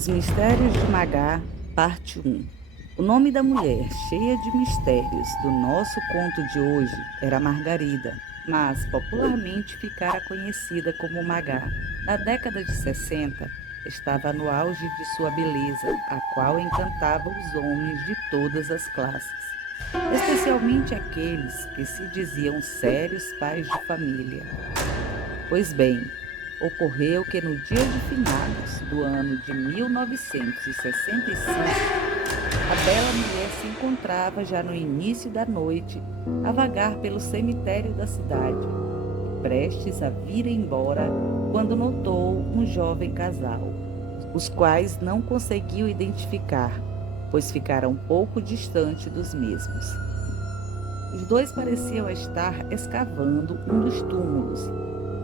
Os Mistérios de Magá, parte 1. O nome da mulher cheia de mistérios do nosso conto de hoje era Margarida, mas popularmente ficara conhecida como Magá. Na década de 60, estava no auge de sua beleza, a qual encantava os homens de todas as classes, especialmente aqueles que se diziam sérios pais de família. Pois bem, ocorreu que no dia de finados do ano de 1965, a bela mulher se encontrava já no início da noite a vagar pelo cemitério da cidade, prestes a vir embora quando notou um jovem casal, os quais não conseguiu identificar, pois ficaram um pouco distante dos mesmos. Os dois pareciam estar escavando um dos túmulos,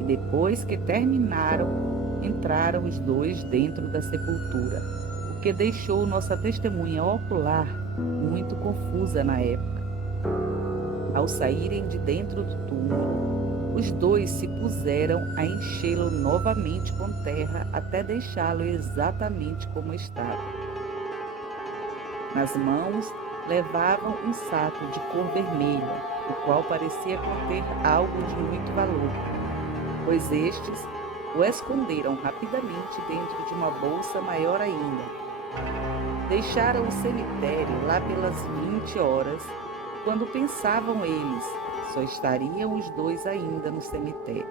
e depois que terminaram, entraram os dois dentro da sepultura, o que deixou nossa testemunha ocular muito confusa na época. Ao saírem de dentro do túmulo, os dois se puseram a enchê-lo novamente com terra até deixá-lo exatamente como estava. Nas mãos levavam um saco de cor vermelha, o qual parecia conter algo de muito valor, pois estes o esconderam rapidamente dentro de uma bolsa maior ainda. Deixaram o cemitério lá pelas 20 horas, quando pensavam eles, só estariam os dois ainda no cemitério.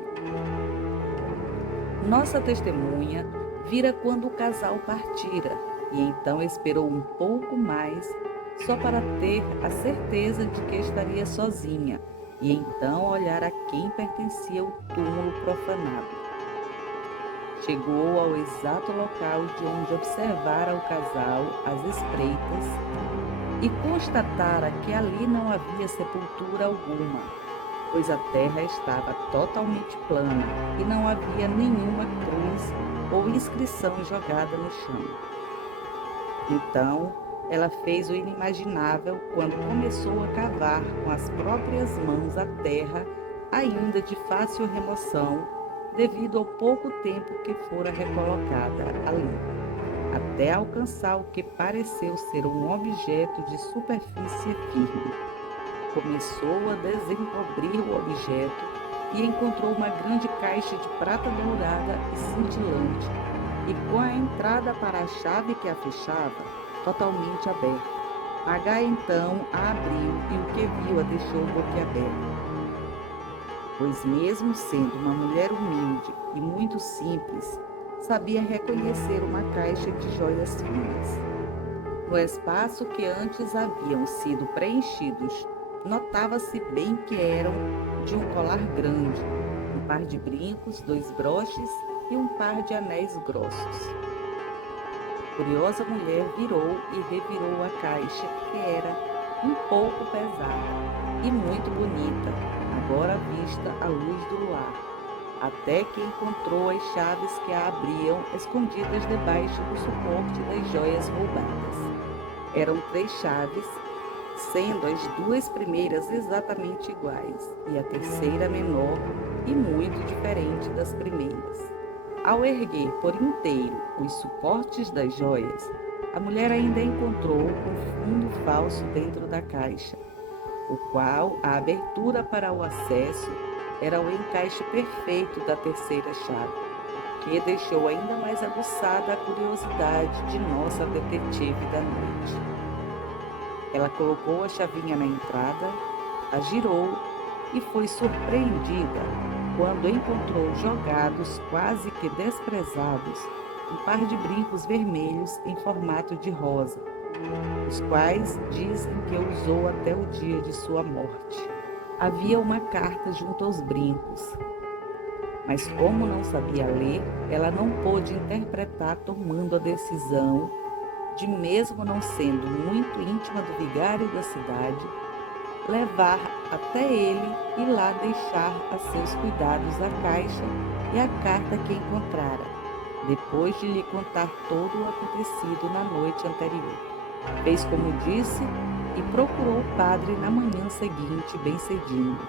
Nossa testemunha vira quando o casal partira, e então esperou um pouco mais, só para ter a certeza de que estaria sozinha, e então olhar a quem pertencia o túmulo profanado. Chegou ao exato local de onde observara o casal às espreitas e constatara que ali não havia sepultura alguma, pois a terra estava totalmente plana e não havia nenhuma cruz ou inscrição jogada no chão. Então, ela fez o inimaginável quando começou a cavar com as próprias mãos a terra, ainda de fácil remoção, devido ao pouco tempo que fora recolocada ali, até alcançar o que pareceu ser um objeto de superfície firme. Começou a desencobrir o objeto e encontrou uma grande caixa de prata dourada e cintilante, e com a entrada para a chave que a fechava, totalmente aberta. Magá então a abriu e o que viu a deixou boquiaberta, pois mesmo sendo uma mulher humilde e muito simples, sabia reconhecer uma caixa de joias finas. No espaço que antes haviam sido preenchidos, notava-se bem que eram de um colar grande, um par de brincos, 2 broches e um par de anéis grossos. A curiosa mulher virou e revirou a caixa, que era um pouco pesada e muito bonita, agora vista à luz do luar, até que encontrou as chaves que a abriam escondidas debaixo do suporte das joias roubadas. Eram 3 chaves, sendo as 2 primeiras exatamente iguais e a terceira menor e muito diferente das primeiras. Ao erguer por inteiro os suportes das joias, a mulher ainda encontrou um fundo falso dentro da caixa, o qual a abertura para o acesso era o encaixe perfeito da terceira chave, que deixou ainda mais aguçada a curiosidade de nossa detetive da noite. Ela colocou a chavinha na entrada, a girou e foi surpreendida quando encontrou jogados quase que desprezados um par de brincos vermelhos em formato de rosa, os quais dizem que usou até o dia de sua morte. Havia uma carta junto aos brincos, mas como não sabia ler, ela não pôde interpretar, tomando a decisão de, mesmo não sendo muito íntima do vigário da cidade, levar até ele e lá deixar a seus cuidados a caixa e a carta que encontrara, depois de lhe contar todo o acontecido na noite anterior. Fez como disse e procurou o padre na manhã seguinte, bem cedinho,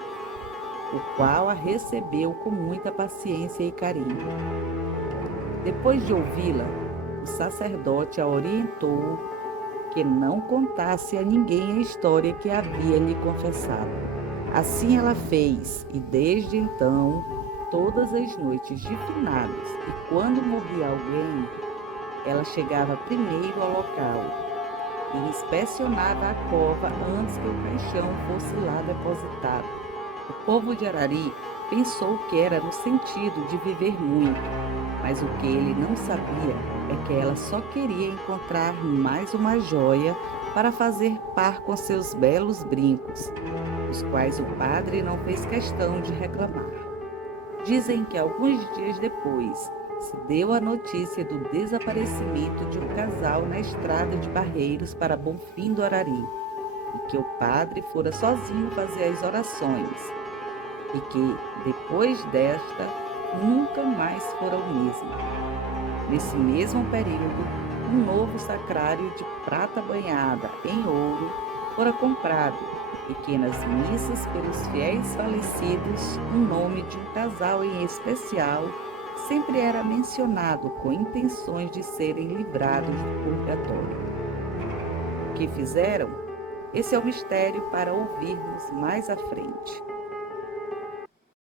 o qual a recebeu com muita paciência e carinho. Depois de ouvi-la, o sacerdote a orientou que não contasse a ninguém a história que havia lhe confessado. Assim ela fez, e desde então, todas as noites de finados, e quando morria alguém, ela chegava primeiro ao local e inspecionava a cova antes que o caixão fosse lá depositado. O povo de Arari pensou que era no sentido de viver muito, mas o que ele não sabia é que ela só queria encontrar mais uma joia para fazer par com seus belos brincos, os quais o padre não fez questão de reclamar. Dizem que alguns dias depois se deu a notícia do desaparecimento de um casal na estrada de Barreiros para Bonfim do Arari, e que o padre fora sozinho fazer as orações, e que, depois desta, nunca mais fora o mesmo. Nesse mesmo período, um novo sacrário de prata banhada em ouro fora comprado, e que nas missas pelos fiéis falecidos, o nome de um casal em especial sempre era mencionado com intenções de serem livrados do purgatório. O que fizeram? Esse é o mistério para ouvirmos mais à frente.